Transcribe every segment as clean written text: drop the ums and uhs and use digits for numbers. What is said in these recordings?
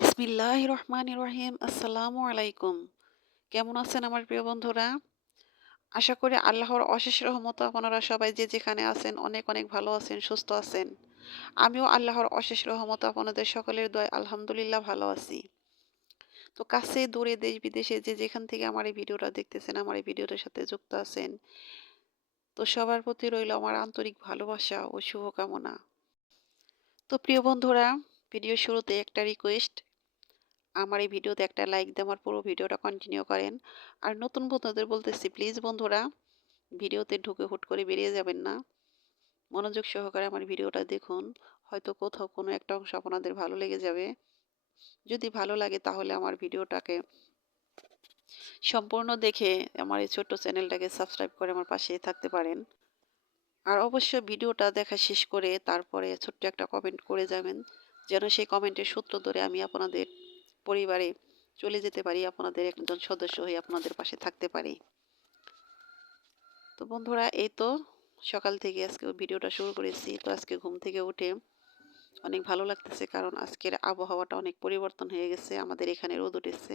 বিসমিল্লাহির রহমানির রহিম। আসসালামু আলাইকুম। কেমন আছেন আমার প্রিয় বন্ধুরা? আশা করি আল্লাহর অশেষ রহমতে আপনারা সবাই যে যেখানে আছেন অনেক অনেক ভালো আছেন, সুস্থ আছেন। আমিও আল্লাহর অশেষ রহমতে আপনাদের সকলের দয়ায় আলহামদুলিল্লাহ ভালো আছি। তো কাছে দূরে দেশ বিদেশে যে যেখান থেকে আমার এই ভিডিওটা দেখতেছেন, আমার এই ভিডিওটার সাথে যুক্ত আছেন। তো সবার প্রতি রইল আমার আন্তরিক ভালোবাসা ও শুভকামনা। তো প্রিয় বন্ধুরা, ভিডিওর শুরুতে একটা রিকোয়েস্ট, আমার এই ভিডিওতে একটা লাইক দিয়ে আমার পুরো ভিডিওটা কন্টিনিউ করেন। আর নতুন বন্ধুদের বলতেছি, প্লিজ বন্ধুরা, ভিডিওতে ঢুকে হুট করে বেরিয়ে যাবেন না। মনোযোগ সহকারে আমার ভিডিওটা দেখুন। হয়তো কোথাও কোনো একটা অংশ আপনাদের ভালো লেগে যাবে। যদি ভালো লাগে তাহলে আমার ভিডিওটাকে সম্পূর্ণ দেখে আমার এই ছোট্ট চ্যানেলটাকে সাবস্ক্রাইব করে আমার পাশে থাকতে পারেন। আর অবশ্যই ভিডিওটা দেখা শেষ করে তারপরে ছোট্ট একটা কমেন্ট করে যাবেন, যেন সেই কমেন্টের সূত্র ধরে আমি আপনাদের পরিবারে চলে যেতে পারি, আপনাদের একজন সদস্য হয়ে আপনাদের পাশে থাকতে পারি। তো বন্ধুরা, এই তো সকাল থেকে আজকে ভিডিওটা শুরু করেছি। তো আজকে ঘুম থেকে উঠে অনেক ভালো লাগতেছে, কারণ আজকের আবহাওয়াটা অনেক পরিবর্তন হয়ে গেছে। আমাদের এখানে রোদ উঠেছে।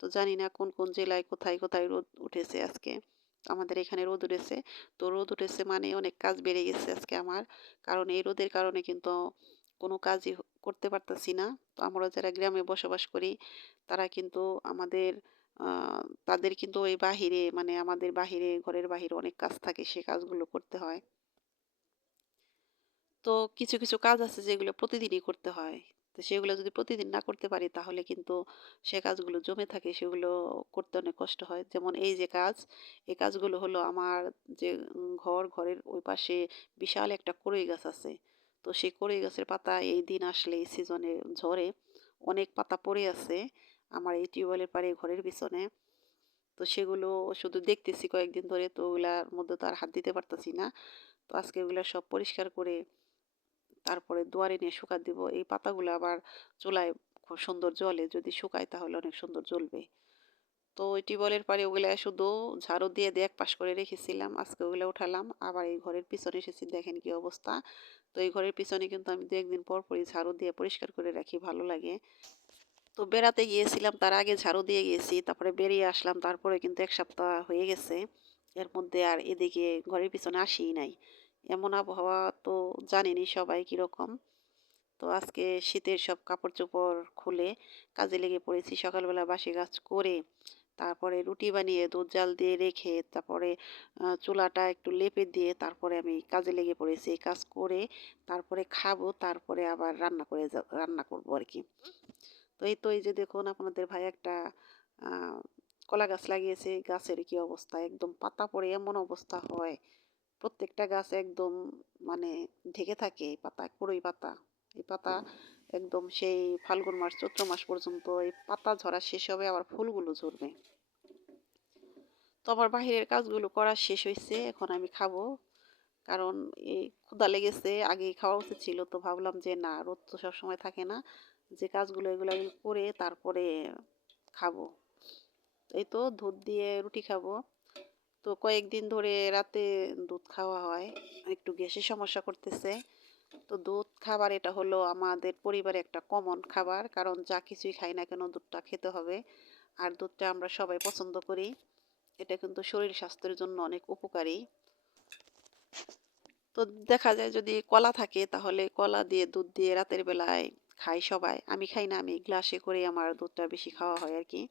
তো জানি না কোন কোন জেলায় কোথায় কোথায় রোদ উঠেছে আজকে। আমাদের এখানে রোদ উঠেছে। তো রোদ উঠেছে মানে অনেক কাজ বেড়ে গেছে আজকে আমার। কারণ এই রোদের কারণে কিন্তু কোনো কাজই করতে পারতেছি না। তো আমরা যারা গ্রামে বসবাস করি তারা কিন্তু আমাদের তাদের কিন্তু ওই বাহিরে, মানে আমাদের বাহিরে, ঘরের বাহিরে অনেক কাজ থাকে, সে কাজগুলো করতে হয়। তো কিছু কিছু কাজ আছে যেগুলো প্রতিদিনই করতে হয়। তো সেগুলো যদি প্রতিদিন না করতে পারি তাহলে কিন্তু সে কাজগুলো জমে থাকে, সেগুলো করতে অনেক কষ্ট হয়। যেমন এই যে কাজ, এই কাজগুলো হলো আমার যে ঘরের ওই পাশে বিশাল একটা কড়ই গাছ আছে। তো সেই কড়ই গাছের পাতা এই দিন আসলে এই সিজনে ঝরে অনেক পাতা পড়ে আছে আমার এই টিউবওয়েলের পাড়ে ঘরের পিছনে। তো সেগুলো শুধু দেখতেছি কয়েকদিন ধরে, তো ওগুলার মধ্যে তো আর হাত দিতে পারতেছি না। তো আজকে ওগুলা সব পরিষ্কার করে তারপরে দুয়ারে নিয়ে শুকাতে দিব। এই পাতাগুলো আবার চুলায় খুব সুন্দর জ্বলে, যদি শুকায় তাহলে অনেক সুন্দর জ্বলবে। তো ওই টিউবওয়েলের পাড়ে ওগুলা শুধু ঝাড়ু দিয়ে দিয়ে এক পাশ করে রেখেছিলাম, আজকে ওগুলো উঠালাম। আবার এই ঘরের পিছনে এসেছি, দেখেন কি অবস্থা। তো এই ঘরের পিছনে কিন্তু আমি দু একদিন পর পরই ঝাড়ু দিয়ে পরিষ্কার করে রাখি, ভালো লাগে। তো বেড়াতে গিয়েছিলাম, তার আগে ঝাড়ু দিয়ে গিয়েছি, তারপরে বেরিয়ে আসলাম, তারপরে কিন্তু এক সপ্তাহ হয়ে গেছে। এর মধ্যে আর এদিকে ঘরের পিছনে আসিই নাই। এমন আবহাওয়া তো জানেনই সবাই কিরকম। তো আজকে শীতের সব কাপড় চোপড় খুলে কাজে লেগে পড়েছি। সকালবেলা বাসি কাজ করে তারপরে রুটি বানিয়ে দুধ জাল দিয়ে রেখে তারপরে চুলাটা একটু লেপে দিয়ে তারপরে আমি কাজে লেগে পড়েছি। এই কাজ করে তারপরে খাবো, তারপরে আবার রান্না করবো আর কি। তো এই তো এই যে দেখুন, আপনাদের ভাই একটা আহ, কলা গাছ লাগিয়েছে। গাছের কি অবস্থা, একদম পাতা পড়ে এমন অবস্থা হয়। প্রত্যেকটা গাছ একদম মানে ঢেকে থাকে এই পাতা, পুরোই পাতা। এই পাতা একদম সেই ফাল্গুন মাস চৈত্র মাস পর্যন্ত এই পাতা ঝরা শেষ হবে, আবার ফুলগুলো ঝরবে। তো আমার বাহিরের কাজগুলো করা শেষ হয়েছে, এখন আমি খাবো। কারণ এই ক্ষুধা লেগেছে, আগেই খাওয়া উচিত ছিল। তো ভাবলাম যে না, রোদ তো সবসময় থাকে না, যে কাজগুলো এগুলো আমি করে তারপরে খাবো। এই তো দুধ দিয়ে রুটি খাবো। তো কয়েকদিন ধরে রাতে দুধ খাওয়া হয়, একটু গ্যাসের সমস্যা করতেছে। তো দুধ খাবার এটা হলো আমাদের পরিবারে একটা কমন খাবার, কারণ যা কিছুই খাই না কেন দুধটা খেতে হবে। আর দুধটা আমরা সবাই পছন্দ করি। এটা কিন্তু শরীর স্বাস্থ্যের জন্য অনেক উপকারী। তো দেখা যায় যদি কলা থাকে তাহলে কলা দিয়ে দুধ দিয়ে রাতের বেলায় খাই সবাই। আমি খাই না, আমি গ্লাসে করে আমার দুধটা বেশি খাওয়া হয় আর কি।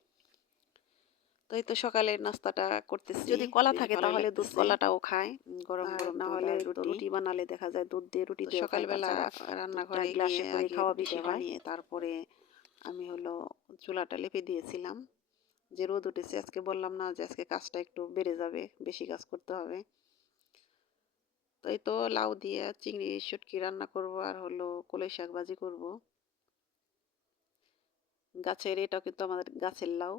তো এই তো সকালের নাস্তাটা করতেছি, যদি কলা থাকে তাহলে দুধ কলাটাও খায়। গরম আর গরম না দুধ, হলে আর তো রুটি। রুটি বানালে দেখা যায় দুধ দিয়ে রুটি তো দিয়েও খায়, সকালবেলা তাছাড়া দুধটা রান্নাঘরে গিয়ে গ্লাসে করে আগে খাওয়া রুটি বেশি হয়। বানিয়ে তারপরে আমি হলো চুলাটা লেপে দিয়েছিলাম। যে রোদ উঠেছে আজকে, বললাম না যে আজকে কাজটা একটু বেড়ে যাবে, বেশি কাজ করতে হবে। তো এই তো লাউ দিয়ে চিংড়ি শুটকি রান্না করব, আর হলো কলই শাক ভাজি করব। গাছের, এটা কিন্তু আমাদের গাছের লাউ,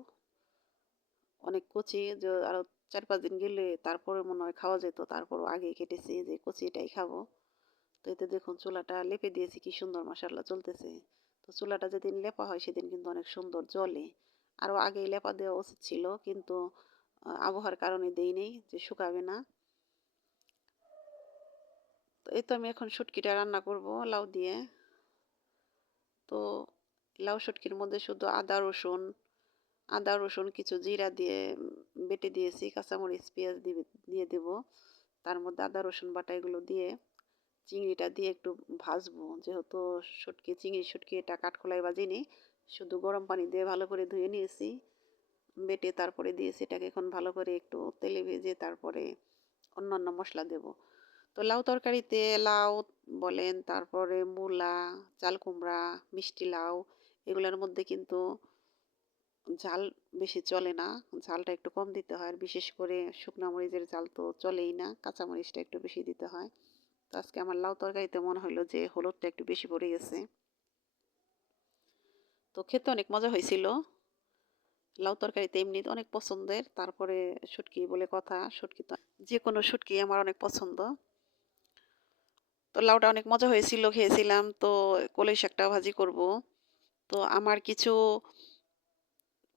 অনেক কচি, যে আরো 4-5 দিন গেলে তারপরে মনে হয় খাওয়া যেত, তারপরও আগে কেটেছি যে কচি এটাই খাবো। তো এতে দেখুন চুলাটা লেপে দিয়েছি, কি সুন্দর মাশাআল্লাহ চলতেছে। তো চুলাটা যেদিন লেপা হয় সেদিন কিন্তু অনেক সুন্দর জ্বলে। আরও আগেই লেপা দেওয়া উচিত ছিল, কিন্তু আবহাওয়ার কারণে দেই নেই, যে শুকাবে না। তো এই তো আমি এখন শুটকিটা রান্না করব লাউ দিয়ে। তো লাউ শুটকির মধ্যে শুধু আদা রসুন কিছু জিরা দিয়ে বেটে দিয়েছি, কাঁচামরিচ পেঁয়াজ দিয়ে দেব। তার মধ্যে আদা রসুন বাটা এগুলো দিয়ে চিংড়িটা দিয়ে একটু ভাজবো, যেহেতু চিংড়ি শুটকি এটা কাঠখোলায় ভাজিনি, শুধু গরম পানি দিয়ে ভালো করে ধুয়ে নিয়েছি, বেটে তারপরে দিয়েছি। এটাকে এখন ভালো করে একটু তেলে ভেজে তারপরে অন্যান্য মশলা দেব। তো লাউ তরকারিতে লাউ বলেন, তারপরে মূলা, চাল কুমড়া, মিষ্টি লাউ, এগুলোর মধ্যে কিন্তু ঝাল বেশি চলে না, ঝালটা একটু কম দিতে হয়। আর বিশেষ করে শুকনো মরিচের ঝাল তো চলেই না, কাঁচা মরিচটা একটু বেশি দিতে হয়। তো আজকে আমার লাউ তরকারিতে মনে হলো যে হলুদটা একটু বেশি পড়ে গেছে। তো খেতে অনেক মজা হয়েছিল। লাউ তরকারিতে এমনি অনেক পছন্দের, তারপরে শুটকি বলে কথা, শুটকি তো যে কোনো শুটকি আমার অনেক পছন্দ। তো লাউটা অনেক মজা হয়েছিল, খেয়েছিলাম। তো কলই শাকটা ভাজি করব। তো আমার কিছু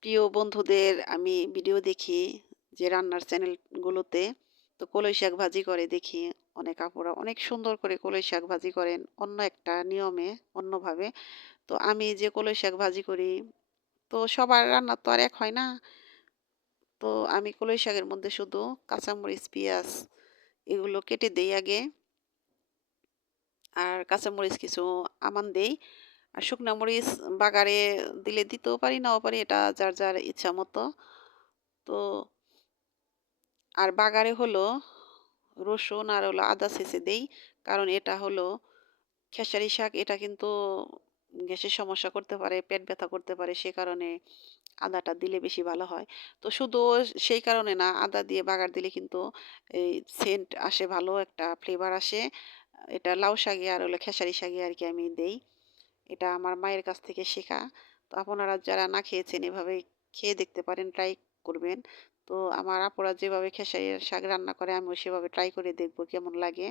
প্রিয় বন্ধুদের আমি ভিডিও দেখি যে রান্নার চ্যানেলগুলোতে, তো কলই শাক ভাজি করে দেখি। অনেক আপুরা অনেক সুন্দর করে কলই শাক ভাজি করেন অন্য একটা নিয়মে, অন্যভাবে। তো আমি যে কলই শাক ভাজি করি, তো সবার রান্না তো আর এক হয় না। তো আমি কলই শাকের মধ্যে শুধু কাঁচামরিচ পেঁয়াজ এগুলো কেটে দেই আগে, আর কাঁচামরিচ কিছু আমান দেই। আর শুকনা মরিচ বাগারে দিলে দিতেও পারি, নাও পারি, এটা যার যার ইচ্ছা মতো। তো আর বাগারে হলো রসুন আর হলো আদা ছেঁচে দেই, কারণ এটা হলো খেসারি শাক, এটা কিন্তু গ্যাসের সমস্যা করতে পারে, পেট ব্যথা করতে পারে, সে কারণে আদাটা দিলে বেশি ভালো হয়। তো শুধু সেই কারণে না, আদা দিয়ে বাগার দিলে কিন্তু এই সেন্ট আসে, ভালো একটা ফ্লেভার আসে। এটা লাউ শাকে আর হলো খেসারি শাকে আর কি আমি দেই। এটা আমার মায়ের কাছ থেকে শেখা। তো আপনারা যারা না খেয়েছেন এভাবে খেয়ে দেখতে পারেন, ট্রাই করবেন। তো আমার আপুরা যেভাবে খেসারি শাক রান্না করে আমিও সেভাবে ট্রাই করে দেখব কেমন লাগে।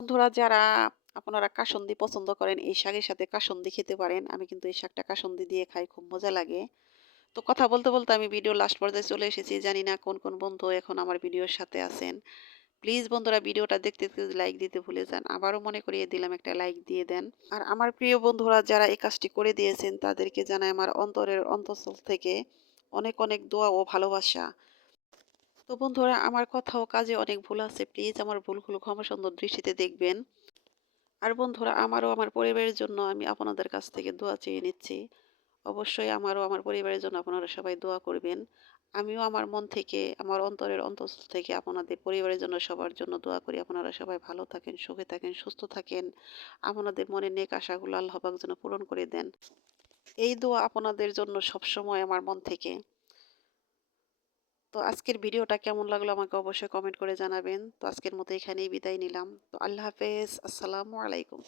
বন্ধুরা যারা আপনারা কাসুন্দি পছন্দ করেন, এই শাকের সাথে কাসুন্দি খেতে পারেন। আমি কিন্তু এই শাকটা কাসুন্দি দিয়ে খাই, খুব মজা লাগে। তো কথা বলতে বলতে আমি ভিডিও লাস্ট পর্যায়ে চলে এসেছি। জানি না কোন কোন বন্ধু এখন আমার ভিডিওর সাথে আছেন। প্লিজ বন্ধুরা ভিডিওটা দেখতে দেখতে লাইক দিতে ভুলে যান, আবারও মনে করিয়ে দিলাম একটা লাইক দিয়ে দেন। আর আমার প্রিয় বন্ধুরা যারা এই কাজটি করে দিয়েছেন তাদেরকে জানাই আমার অন্তরের অন্তঃস্থল থেকে অনেক অনেক দোয়া ও ভালোবাসা। তো বন্ধুরা আমার কথা ও কাজে অনেক ভুল আছে, প্লিজ আমার ভুলগুলো ক্ষমা সুন্দর দৃষ্টিতে দেখবেন। আর বন্ধুরা আমারও আমার পরিবারের জন্য আমি আপনাদের কাছ থেকে দোয়া চেয়ে নিচ্ছি। অবশ্যই আমারও আমার পরিবারের জন্য আপনারা সবাই দোয়া করবেন। আমিও আমার মন থেকে, আমার অন্তরের অন্তঃস্থল থেকে আপনাদের পরিবারের জন্য, সবার জন্য দোয়া করি। আপনারা সবাই ভালো থাকেন, সুখে থাকেন, সুস্থ থাকেন। আপনাদের মনের নেক আশাগুলো আল্লাহ পাক যেন পূরণ করে দেন। এই দোয়া আপনাদের জন্য সবসময় আমার মন থেকে। তো আজকের ভিডিওটা কেমন লাগলো আমাকে অবশ্যই কমেন্ট করে জানাবেন। তো আজকের মতো এখানেই বিদায় নিলাম। তো আল্লাহ হাফেজ, আসসালামু আলাইকুম।